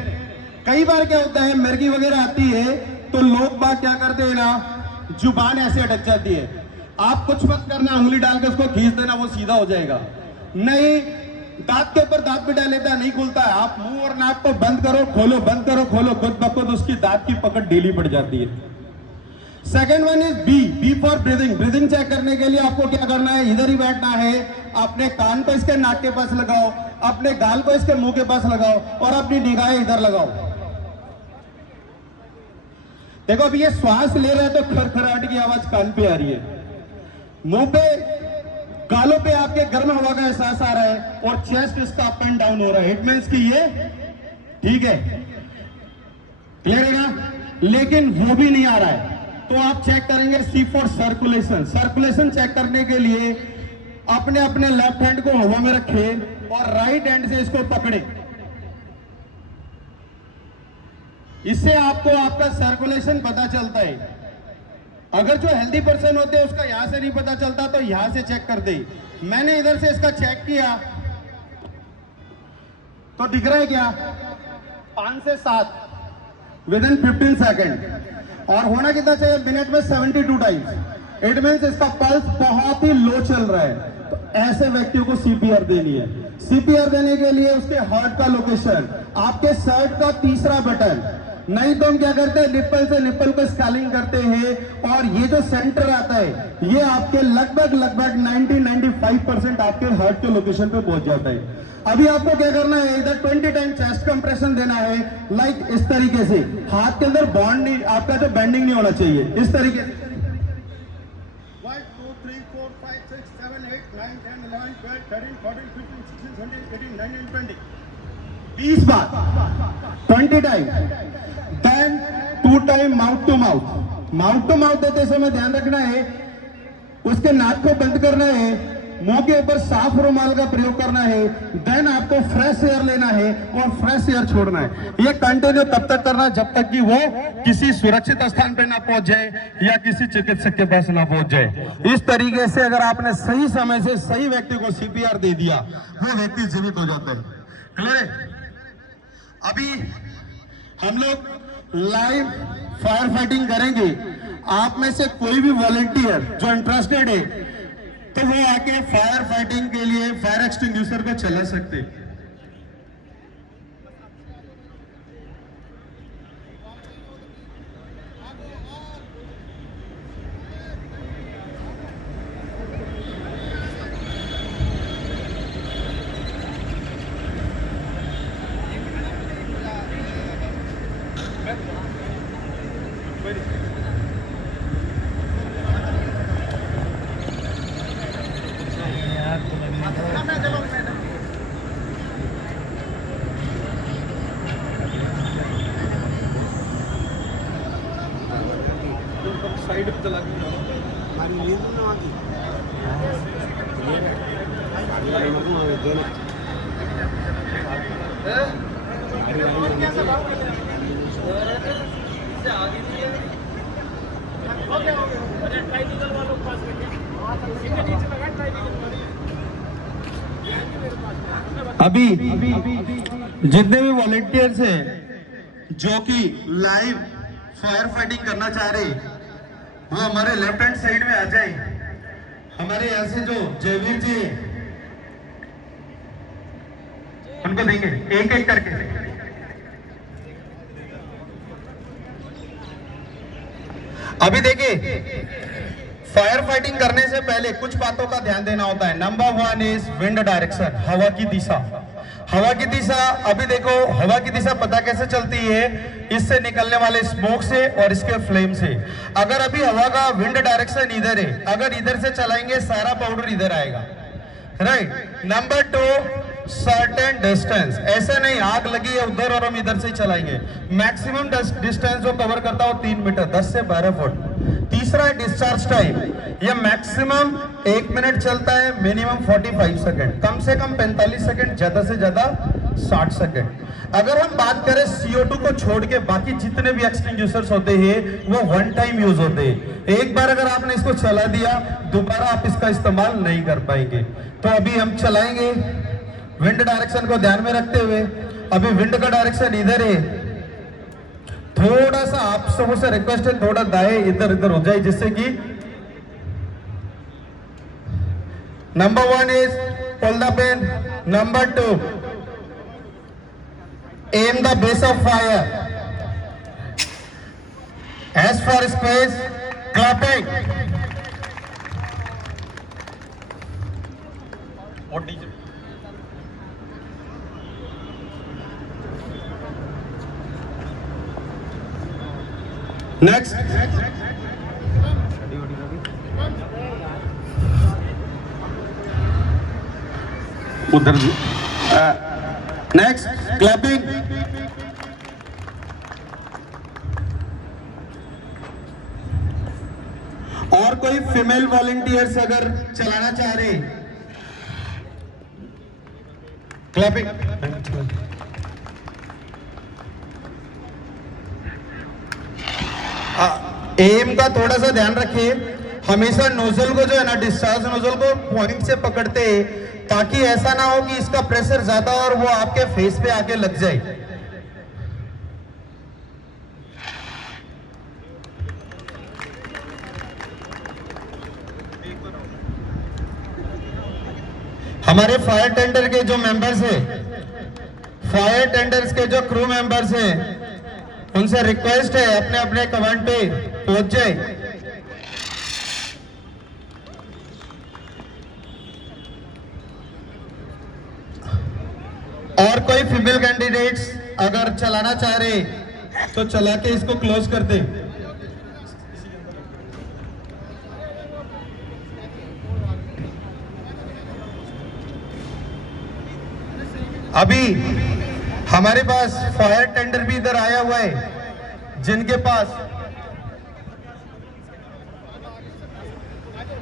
कई बार क्या होता है, मिर्गी वगैरह आती है तो लोग बात क्या करते हैं ना, जुबान ऐसे अटक जाती है। आप कुछ मत करना, उंगली डाल के उसको खींच देना, वो सीधा हो जाएगा। नहीं, दांत के ऊपर दांत बिठा लेता है, नहीं खुलता है। आप मुंह और नाक को बंद करो खोलो, बंद करो खोलो, खुद ब खुद उसकी दांत की पकड़ ढीली पड़ जाती है। Second one is B for breathing. Breathing check करने के लिए आपको क्या करना है, इधर ही बैठना है, अपने कान को इसके नाक के पास लगाओ, अपने गाल को इसके मुंह के पास लगाओ और अपनी निगाहें इधर लगाओ। देखो अभी ये श्वास ले रहा है तो खरखराहट की आवाज कान पे आ रही है, मुंह पे गालों पे आपके गर्म हवा का एहसास आ रहा है और चेस्ट इसका अप एंड डाउन हो रहा है। इट मींस कि ये ठीक है, क्लियर है ना। लेकिन वो भी नहीं आ रहा है तो आप चेक करेंगे सी फॉर सर्कुलेशन। सर्कुलेशन चेक करने के लिए अपने अपने लेफ्ट हैंड को हवा में रखें और राइट हैंड से इसको पकड़े। इससे आपको आपका सर्कुलेशन पता चलता है। अगर जो हेल्दी पर्सन होते हैं उसका यहां से नहीं पता चलता तो यहां से चेक कर दे। मैंने इधर से इसका चेक किया तो दिख रहा है क्या, 5 से 7 विद इन 15 सेकेंड। और होना कितना चाहिए, मिनट में 72 टाइम्स। इट मीन्स इसका पल्स बहुत ही लो चल रहा है। तो ऐसे व्यक्तियों को सीपीआर देनी है। सीपीआर देने के लिए उसके हार्ट का लोकेशन, आपके शर्ट का तीसरा बटन, नहीं तो हम क्या करते हैं, निप्पल से निप्पल को स्कैलिंग करते हैं और ये जो सेंटर आता है ये आपके लगभग 90-95% आपके हार्ट के लोकेशन पे पहुंच जाता है। अभी आपको क्या करना है, इधर 20 टाइम चेस्ट कंप्रेशन देना है, लाइक इस तरीके से। हाथ के अंदर बॉन्ड नहीं, आपका जो बेंडिंग नहीं होना चाहिए, इस तरीके से। 1 2 3 4 5 6 7 8 9 10 11 12 13 14 15 16 17 18 19 20 20 बार 20 time. Then 2 time mouth to mouth. Mouth to mouth देते समय ध्यान रखना है, उसके नाक को बंद करना है, मुंह के ऊपर साफ रुमाल का प्रयोग करना है। देन आपको फ्रेश एयर लेना है और फ्रेश एयर छोड़ना है। ये कंटिन्यू तब तक करना जब तक कि वो किसी सुरक्षित स्थान पे ना पहुंच जाए या किसी चिकित्सक के पास ना पहुंच जाए। इस तरीके से अगर आपने सही समय से सही व्यक्ति को सीपीआर दे दिया, वो व्यक्ति जीवित हो जाता है। क्लियर है। अभी हम लोग लाइव फायर फाइटिंग करेंगे। आप में से कोई भी वॉलंटियर जो इंटरेस्टेड है तो वो आके फायर फाइटिंग के लिए फायर एक्सटिंग्विशर को चला सकते। साइड पे चला के हमारी नींद में आती अभी जितने भी वॉलंटियर्स हैं जो कि लाइव फायर फाइटिंग करना चाह रहे, वो हमारे लेफ्ट हैंड साइड में आ जाए। हमारे यहाँ से जो जयवीर जी उनको देंगे एक एक करके। अभी देखिए, फायर फाइटिंग करने से पहले कुछ बातों का ध्यान देना होता है। नंबर 1 इज विंड डायरेक्शन, हवा की दिशा। हवा की दिशा, अभी देखो हवा की दिशा पता कैसे चलती है, इससे निकलने वाले स्मोक से और इसके फ्लेम से। अगर अभी हवा का विंड डायरेक्शन इधर है, अगर इधर से चलाएंगे सारा पाउडर इधर आएगा, राइट। नंबर 2, सर्टेन डिस्टेंस, ऐसे नहीं आग लगी है उधर और हम इधर से चलाएंगे। मैक्सिमम डिस्टेंस जो कवर करता है वो 3 मीटर 10 से 12 फुट। तीसरा है डिस्चार्ज टाइम, ये मैक्सिमम 1 मिनट चलता है, मिनिमम 45 सेकंड, कम से कम 45 सेकंड, ज्यादा से ज्यादा 60 सेकंड। अगर हम बात करें CO2 को छोड़ के बाकी जितने भी एक्सटिंग्विशर्स होते हैं वो वन टाइम यूज होते हैं। एक बार अगर आपने इसको चला दिया दोबारा आप इसका इस्तेमाल नहीं कर पाएंगे। तो अभी हम चलाएंगे विंड डायरेक्शन को ध्यान में रखते हुए। अभी विंड का डायरेक्शन इधर है, थोड़ा सा आप सबों से रिक्वेस्ट है थोड़ा दाएं इधर इधर हो जाए, जिससे कि number 1 is pull the pin, number 2 aim the base of fire. As for space, clapping. What did you? Next. उधर नेक्स्ट क्लैपिंग। और कोई फीमेल वॉलंटियर्स अगर चलाना चाह रहे, क्लैपिंग। एम का थोड़ा सा ध्यान रखिए, हमेशा नोजल को जो है ना डिस्चार्ज नोजल को पॉइंट से पकड़ते ताकि ऐसा ना हो कि इसका प्रेशर ज्यादा और वो आपके फेस पे आके लग जाए। हमारे फायर टेंडर के जो मेंबर्स हैं, फायर टेंडर्स के जो क्रू मेंबर्स हैं, उनसे रिक्वेस्ट है अपने अपने कमांड पे पहुंच जाए। और कोई फीमेल कैंडिडेट्स अगर चलाना चाह रहे तो चला के इसको क्लोज कर दे। अभी हमारे पास फायर टेंडर भी इधर आया हुआ है जिनके पास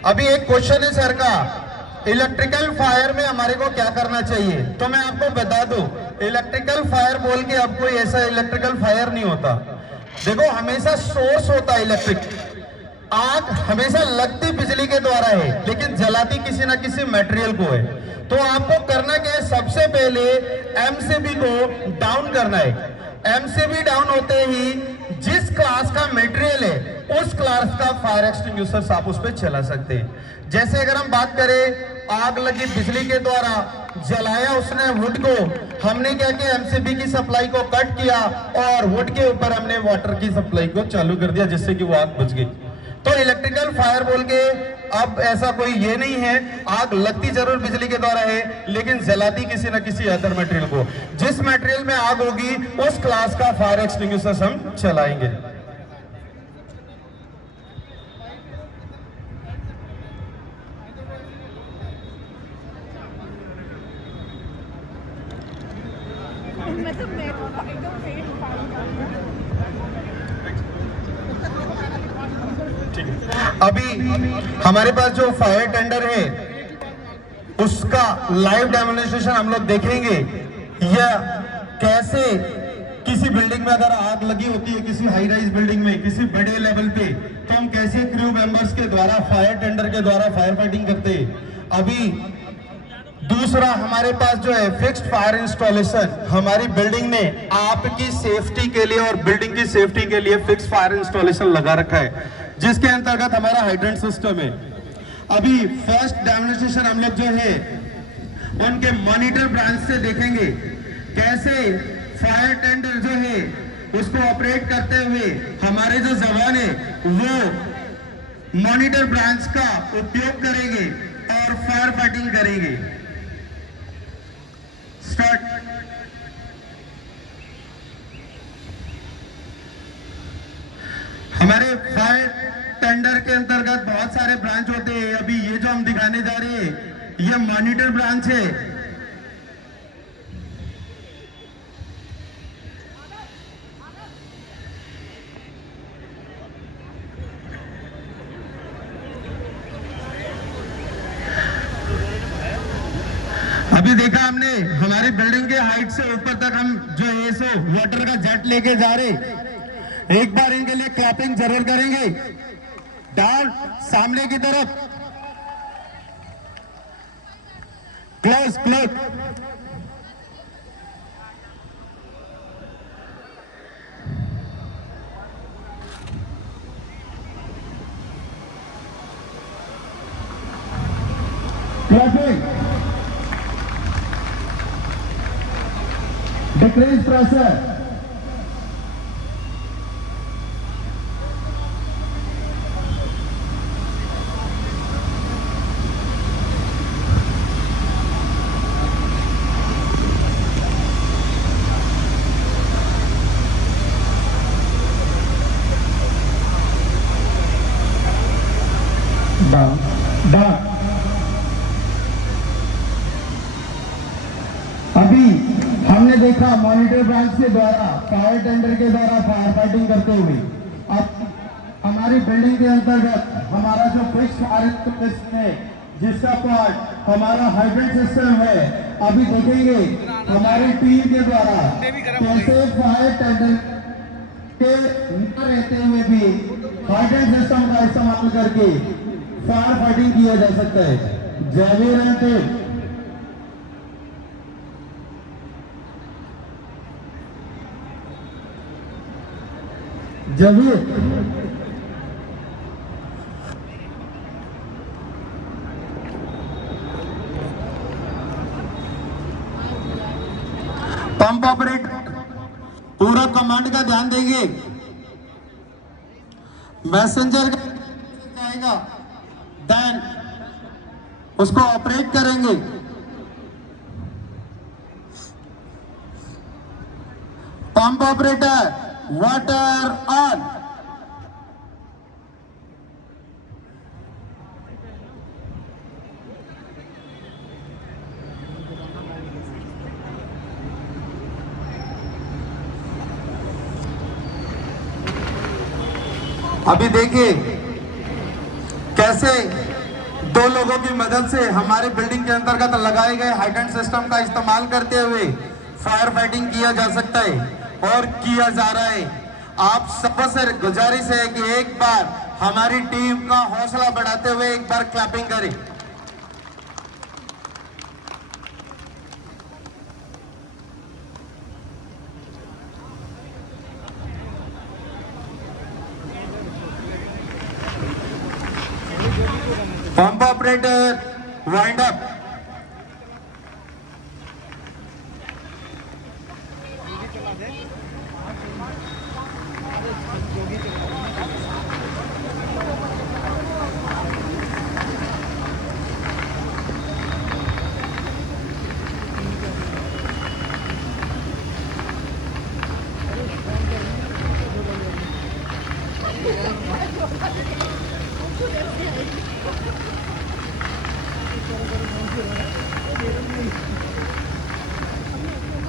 अभी एक क्वेश्चन है सर का, इलेक्ट्रिकल फायर में हमारे को क्या करना चाहिए। तो मैं आपको बता दूं, इलेक्ट्रिकल फायर बोल के अब कोई ऐसा इलेक्ट्रिकल फायर नहीं होता। देखो हमेशा सोर्स होता है इलेक्ट्रिक, आग हमेशा लगती बिजली के द्वारा है लेकिन जलाती किसी ना किसी मटेरियल को है। तो आपको करना क्या है, सबसे पहले एमसीबी को डाउन करना है। एमसीबी डाउन होते ही जिस क्लास का मटेरियल है उस क्लास का फायर एक्सटिंग्विशर्स आप उस पर चला सकते हैं। जैसे अगर हम बात करें आग लगी बिजली के द्वारा, जलाया उसने वुड को, हमने क्या किया एमसीबी की सप्लाई को कट किया और वुड के ऊपर हमने वाटर की सप्लाई को चालू कर दिया जिससे कि वो आग बुझ गई। तो इलेक्ट्रिकल फायर बोल के अब ऐसा कोई ये नहीं है, आग लगती जरूर बिजली के द्वारा है लेकिन जलाती किसी न किसी अदर मटेरियल को। जिस मटेरियल में आग होगी उस क्लास का फायर एक्सटिंग्विशर्स हम चलाएंगे। अभी हमारे पास जो फायर टेंडर है उसका लाइव डेमोन्स्ट्रेशन हम लोग देखेंगे, या कैसे किसी बिल्डिंग में अगर आग लगी होती है, किसी हाई राइज बिल्डिंग में, किसी बड़े लेवल पे, तो हम कैसे क्रू मेंबर्स के द्वारा फायर टेंडर के द्वारा फायर फाइटिंग करते हैं। अभी दूसरा हमारे पास जो है फिक्स्ड फायर इंस्टॉलेशन, हमारी बिल्डिंग ने आपकी सेफ्टी के लिए और बिल्डिंग की सेफ्टी के लिए फिक्स्ड फायर इंस्टॉलेशन लगा रखा है जिसके अंतर्गत हमारा हाइड्रेंट सिस्टम है। अभी फर्स्ट डेमोन्स्ट्रेशन हम लोग जो है उनके मॉनिटर ब्रांच से देखेंगे कैसे फायर टेंडर जो है उसको ऑपरेट करते हुए हमारे जो जवान है वो मॉनिटर ब्रांच का उपयोग करेंगे और फायर फाइटिंग करेंगे। स्टार्ट। हमारे फायर टेंडर के अंतर्गत बहुत सारे ब्रांच होते हैं। अभी ये जो हम दिखाने जा रहे हैं ये मॉनिटर ब्रांच है। अभी देखा हमने हमारी बिल्डिंग के हाइट से ऊपर तक हम जो एसओ वाटर का जेट लेके जा रहे, एक बार इनके लिए क्लैपिंग जरूर करेंगे। डाउन सामने की तरफ, close close. Clapping, decrease pressure. Down down. अभी हमने देखा मॉनिटर ब्रांच के द्वारा फायर टेंडर के द्वारा फायर फाइटिंग करते हुए, अब हमारी बिल्डिंग के अंतर्गत हमारा जो फिक्स फायर है, जिसका पार्ट हमारा हाइड्रेंट सिस्टम है, अभी देखेंगे हमारी टीम के द्वारा कैसे फायर टेंडर के न रहते हुए भी हाइड्रेंट सिस्टम का इस्तेमाल करके फायर फाइटिंग किया जा सकता है। जय जबीर, पंप ऑपरेट पूरा कमांड का ध्यान देंगे। मैसेंजर जाएगा, देन उसको ऑपरेट करेंगे। Pump operator water on. अभी देखिए कैसे दो लोगों की मदद से हमारे बिल्डिंग के अंतर्गत लगाए गए हाइड्रेंट सिस्टम का इस्तेमाल करते हुए फायर फाइटिंग किया जा सकता है और किया जा रहा है। आप सबसे गुजारिश है कि एक बार हमारी टीम का हौसला बढ़ाते हुए एक बार क्लैपिंग करें। Pump operator wind up.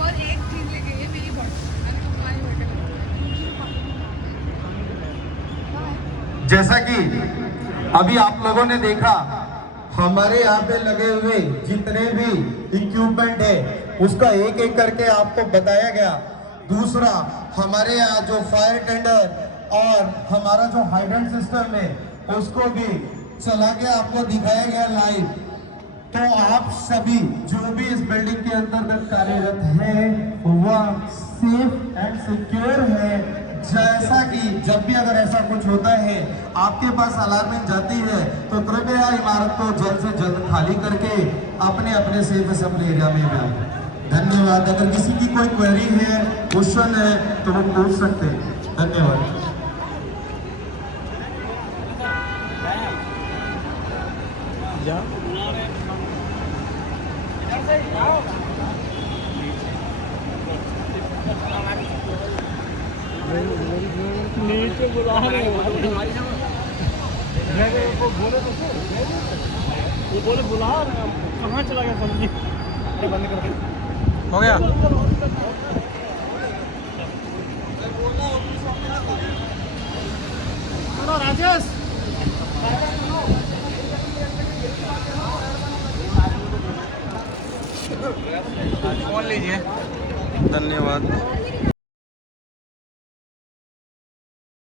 और एक चीज लेके गई मेरी जैसा कि अभी आप लोगों ने देखा, हमारे यहाँ पे लगे हुए जितने भी इक्विपमेंट है उसका एक एक करके आपको बताया गया। दूसरा, हमारे यहाँ जो फायर टेंडर और हमारा जो हाइड्रेंट सिस्टम है उसको भी चला के आपको दिखाया गया लाइव। तो आप सभी जो भी इस बिल्डिंग के अंतर्गत कार्यरत हैं वह सेफ एंड सिक्योर है। जैसा कि जब भी अगर ऐसा कुछ होता है, आपके पास अलार्मिंग जाती है, तो कृपया इमारत को जल्द से जल्द खाली करके अपने अपने सेफ असेंबली एरिया में जाए। धन्यवाद। अगर किसी की कोई क्वेरी है, क्वेश्चन है तो वो पूछ सकते हैं। धन्यवाद। नीचे बुला रहे वो बोले तो वो बोले बुला कहाँ चला गया समझी। अरे बंद कर हो गया। राजेश फोन लीजिए। धन्यवाद।